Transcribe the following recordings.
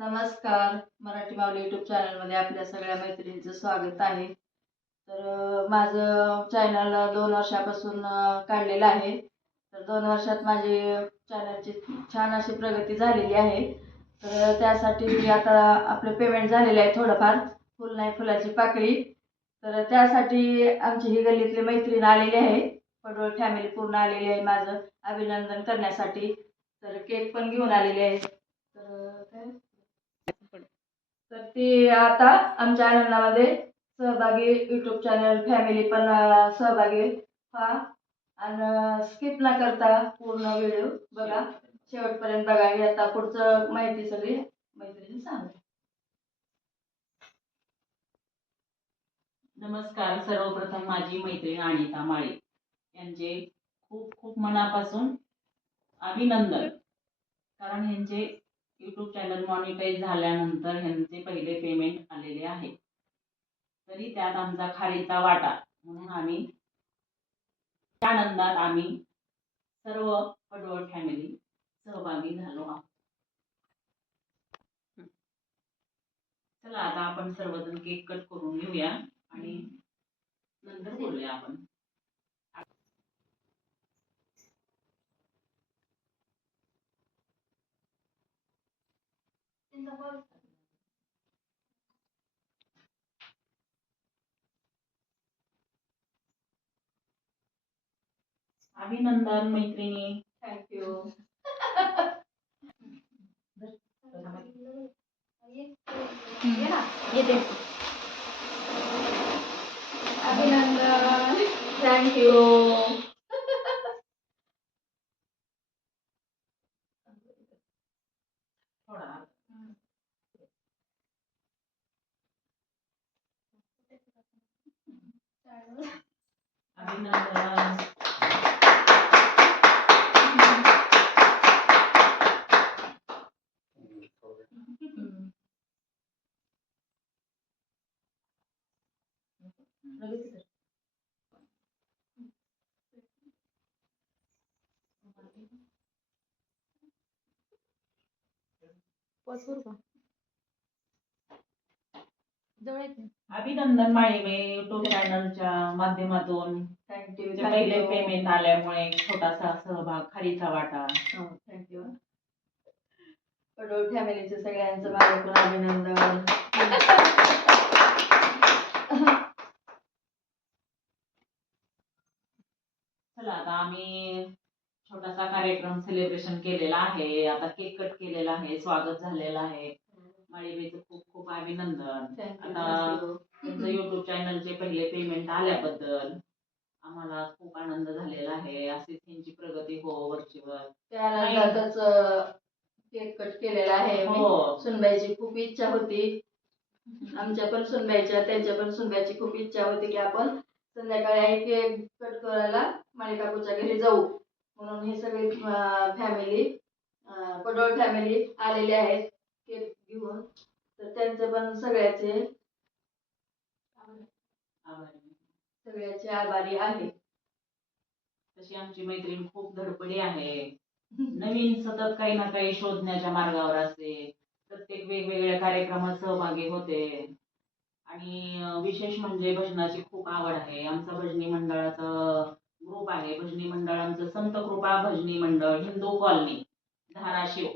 नमस्कार. मराठी माऊली यूट्यूब चॅनलमध्ये आपल्या सगळ्या मैत्रिणींचं स्वागत आहे. तर माझं चॅनल 2 वर्षापासून काढलेलं आहे. तर 2 वर्षात माझी चॅनलची छान अशी प्रगती झालेली आहे. तर त्यासाठी आता आपलं पेमेंट झालेलं आहे थोडंफार, फुल नाही फुलाची पाकळी. तर त्यासाठी आमची ही गल्लीतली मैत्रीण आलेली आहे. पडवळ फॅमिली पूर्ण आलेली आहे माझं अभिनंदन करण्यासाठी. तर केक पण घेऊन आलेले आहे. तर ती आता आमच्या आनंदामध्ये सहभागी, यूट्यूब चॅनल फॅमिली पण सहभागी व्हा आणि स्किप न करता पूर्ण व्हिडिओ बघा, शेवटपर्यंत बघा. ही आता पुढचं माहिती सगळी मैत्रिणी सांगते. नमस्कार. सर्वप्रथम माझी मैत्रीण अनिता माळे यांचे खूप खूप मनापासून अभिनंदन. कारण ह्यांचे यूट्यूब चॅनल मॉनिटाईज झाल्यानंतर ह्यांचे पहिले पेमेंट आलेले आहे. तरी त्यात आमचा खारीचा वाटा म्हणून आम्ही आनंदात आम्ही सर्व पडवळ फॅमिली सहभागी झालो आहोत. चला आता आपण सर्वजण केक कट करून घेऊया आणि नंतर बोलूया आपण. अभिनंदन मैत्रिणी. थँक्यू. अभिनंदन. थँक्यू. अभिनंदन. अभिनंदन माळीमे यूट्यूब चॅनलच्या माध्यमातून पहिले पेमेंट आल्यामुळे छोटासा सहभाग, खारीचा वाटा. थँक्यू. पडवळ फॅमिलीचे सगळ्यांचं माझ्याकडून अभिनंदन. चला आता आम्ही छोटासा कार्यक्रम सेलिब्रेशन केलेला आहे. आता केक कट केलेला आहे, स्वागत झालेलं आहे. माळीबाईचं खूप खूप अभिनंदन. आता तुमचं युट्यूब चॅनलचे पहिले पेमेंट आल्याबद्दल आम्हाला खूप आनंद झालेला आहे. अशीच त्यांची प्रगती हो वरचीवर. त्यानंतरच केक कट केलेला आहे. सुनबाईची खूप इच्छा होती, आमच्या पण सुनबाईच्या, त्यांच्या पण सुनबाईची खूप इच्छा होती की आपण संध्याकाळी केक कट करायला माळीकाकूच्या घरी जाऊ. म्हणून हे सगळे फॅमिली, पडवळ फॅमिली आलेले आहेत केक घेऊन. तर त्यांचे पण सगळ्याचे आभारी आहे. तशी आमची मैत्रीण खूप धडपडी आहे. नवीन सतत काही ना काही शोधण्याच्या मार्गावर असते. प्रत्येक वेगवेगळ्या कार्यक्रमात सहभागी होते आणि विशेष म्हणजे भजनाची खूप आवड आहे. आमचा भजनी मंडळाचा ग्रुप आहे. भजनी मंडळ आमचं संत कृपा भजनी मंडळ, हिंदू कॉलनी, धाराशिव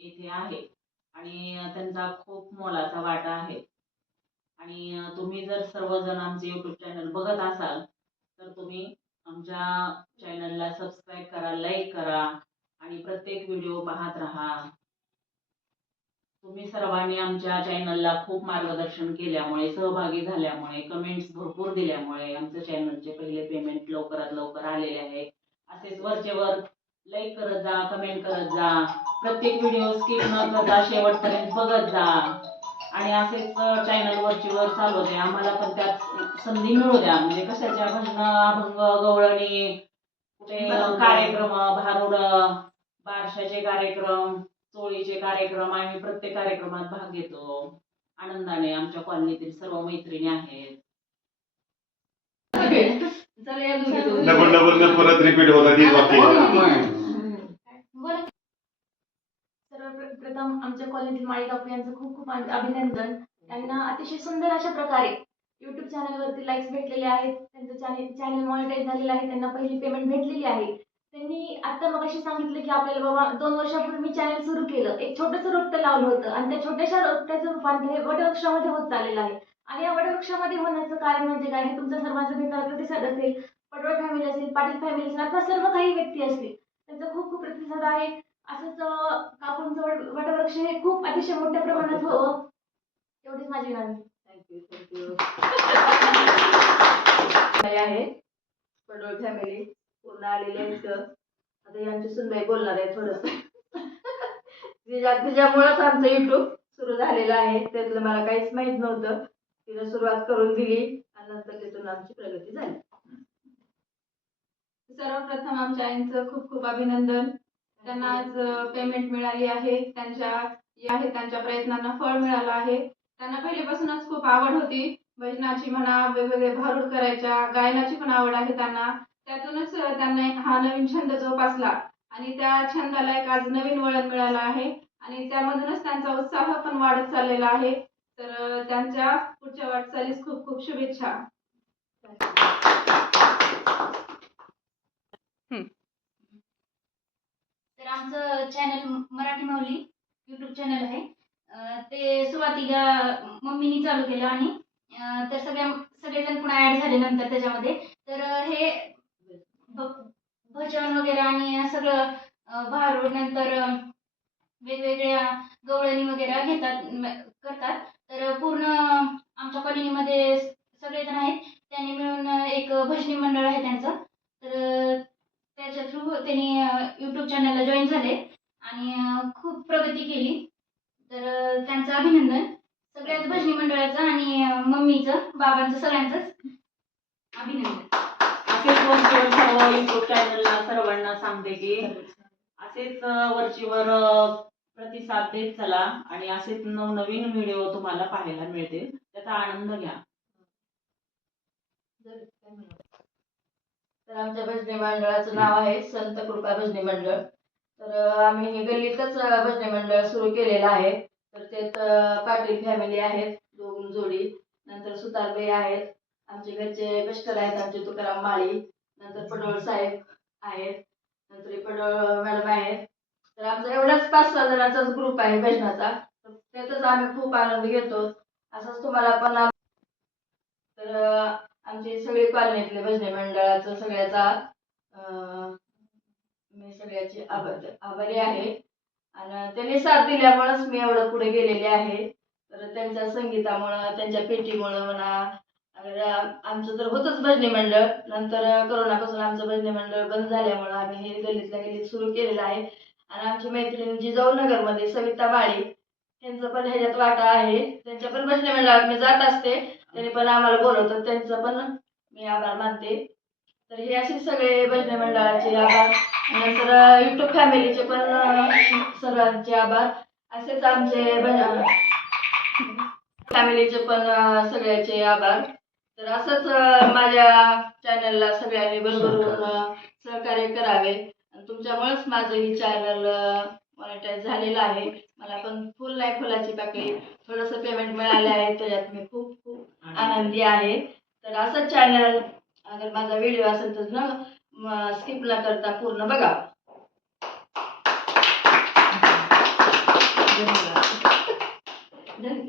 येथे आहे आणि त्यांचा खूप मोलाचा वाटा आहे. आणि तुम्ही जर सर्वजण आमचे यूट्यूब चॅनल बघत असाल तर तुम्ही आमच्या चॅनलला सबस्क्राईब करा, लाईक करा आणि प्रत्येक व्हिडिओ पाहत राहा. तुम्ही सर्वांनी आमच्या चॅनलला खूप मार्गदर्शन केल्यामुळे, सहभागी झाल्यामुळे, कमेंट्स भरपूर दिल्यामुळे आमच्या चॅनलचे पहिले पेमेंट लवकरात लवकर आलेले आहे. असेच वरचेवर लाईक करत जा, कमेंट करत जा, प्रत्येक व्हिडिओ स्किप न करता शेवटपर्यंत बघत जा आणि असेच चॅनल वरचीवर चालू द्या. आम्हाला पण त्यात संधी मिळू द्या. म्हणजे कशाच्या भजन, अभंग, गवळणी, कुठे कार्यक्रम, भारुड, बारशाचे कार्यक्रम, चोळीचे कार्यक्रम, आम्ही प्रत्येक कार्यक्रमात भाग घेतो आनंदाने. आमच्या कॉलनीतील सर्व मैत्रिणी आहेत. सर्वप्रथम सर्वप्रथम आमच्या कॉलेजील माळी काकू यांचं खूप खूप अभिनंदन. त्यांना अतिशय सुंदर अशा प्रकारे यूट्यूब चॅनलवरती लाईक्स भेटलेले आहेत. त्यांचं चॅनल मॉनिटाईज झालेलं आहे. त्यांना पहिली पेमेंट भेटलेली आहे. त्यांनी आता मगाशी सांगितलं की आपल्याला बाबा 2 वर्षापूर्वी मी चॅनल सुरू केलं. एक छोटंसं रोपटं लावलं होतं आणि त्या छोट्याशा रोपट्याचं रूपांतर हे वटवृक्षामध्ये होत चाललेलं आहे. आणि या वटवृक्षामध्ये होण्याचं कारण म्हणजे काय हे तुमच्या सर्वांचा भेटणारा प्रतिसाद असेल. पटोळ फॅमिली असेल, पाटील फॅमिली असेल, अथवा सर्व काही व्यक्ती असतील, त्यांचा खूप खूप प्रतिसाद आहे. असंच काकूंचं वटवृक्ष हे खूप अतिशय मोठ्या प्रमाणात व्हावं एवढीच माझी विनंती. थँक्यू आहे पडोळ फॅमिली पूर्ण आलेली आहे इथं. आता ही आमची सुनबाई बोलणार आहे थोडस. तिच्यामुळेच आमचं युट्यूब सुरू झालेलं आहे. त्यातलं मला काहीच माहित नव्हतं. तिने सुरुवात करून दिली आणि नंतर तिथून आमची प्रगती झाली. सर्वप्रथम आमच्या आईंचं खूप खूप अभिनंदन. त्यांना आज पेमेंट मिळाली आहे. त्यांच्या प्रयत्नांना फळ मिळालं आहे. त्यांना पहिल्यापासूनच खूप आवड होती भजनाची म्हणा, वेगवेगळे भारूड करायच्या, गायनाची पण आवड आहे त्यांना. त्यातूनच त्यांना हा नवीन छंद जोपासला आणि त्या छंदाला एक आज नवीन वळण मिळालं आहे आणि त्यामधूनच त्यांचा उत्साह पण वाढत चाललेला आहे. तर त्यांच्या पुढच्या वाटचालीस खूप खूप शुभेच्छा. तर आमचं चॅनल मराठी माऊली यूट्यूब चॅनल आहे. ते सुरुवातीला मम्मीनी चालू केलं आणि तर सगळेजण पुन्हा ॲड झाले नंतर त्याच्यामध्ये. तर हे भजन वगैरे आणि सगळं भारूड नंतर वेगवेगळ्या गवळणी वगैरे करतात. तर पूर्ण आमच्या कॉलनीमध्ये सगळेजण आहेत. त्यांनी मिळून एक भजनी मंडळ आहे त्यांचं. तर त्याच्या थ्रू त्यांनी यूट्यूब चॅनलला जॉईन झाले आणि खूप प्रगती केली. तर त्यांचं अभिनंदन सगळ्याच भजनी मंडळाचं आणि मम्मीचं, बाबांचं, सगळ्यांचंच अभिनंदन. असेच वरचेवर सर्व युट्यूब चॅनलला सर्वांना सांगते की असेच वरचेवर प्रतिसाद देत चला आणि असेच नवनवीन व्हिडिओ तुम्हाला पाहायला मिळतील. त्याचा आनंद घ्या. तर आमच्या भजनी मंडळाचं नाव आहे संत कृपा भजनी मंडळ. तर आम्ही हे गल्लीतच भजनी मंडळ सुरू केलेलं आहे. तर त्यात पाटील फॅमिली आहेत 2 जोडी, नंतर सुतारबाई आहेत, आमचे घरचे मिस्टर आहेत आमचे तुकाराम माळी, नंतर पडोळ साहेब आहेत, नंतर पडोळ मॅडम आहेत. तर आमचा एवढाच 5-6 जणांचाच ग्रुप आहे भजनाचा. तर त्यातच आम्ही खूप आनंद घेतो. असंच तुम्हाला पण तर आमची सगळी कॉलनीतले भजनी मंडळाचं सगळ्याचा मी सगळ्याची आभारी आहे आणि त्यांनी साथ दिल्यामुळेच मी एवढं पुढे गेलेले आहे. तर त्यांच्या संगीतामुळं, त्यांच्या पेटीमुळं म्हणा, आमचं तर होतंच भजनी मंडळ. नंतर करोनापासून आमचं भजनी मंडळ बंद झाल्यामुळं आम्ही हे गल्लीतल्या गल्लीत सुरू केलेलं आहे. आणि आमची मैत्रीण जिजाऊ नगरमध्ये सविता माळी त्यांचं पण ह्याच्यात वाटा आहे. त्यांच्या पण भजनी मंडळात मी जात असते. त्यांनी पण आम्हाला बोलवतं, त्यांचं पण मी आभार मानते. तर हे असे सगळे भजनी मंडळाचे आभार. नंतर यूट्यूब फॅमिलीचे पण सर्वांचे आभार. असेच आमचे फॅमिलीचे पण सगळ्याचे आभार. तर असंच माझ्या चॅनलला सगळ्यांनी भरभरून सहकार्य करावे. तुमच्यामुळेच माझं ही चॅनल मॉनिटाईज झालेलं आहे. मला पण फुल नाही फुलाची पाकळी थोडंसं पेमेंट मिळालं आहे. त्याच्यात मी खूप खूप आनंदी आहे. तर असंच चॅनल अगर माझा व्हिडिओ असेल तर ना स्किप न करता पूर्ण बघा. धन्यवाद.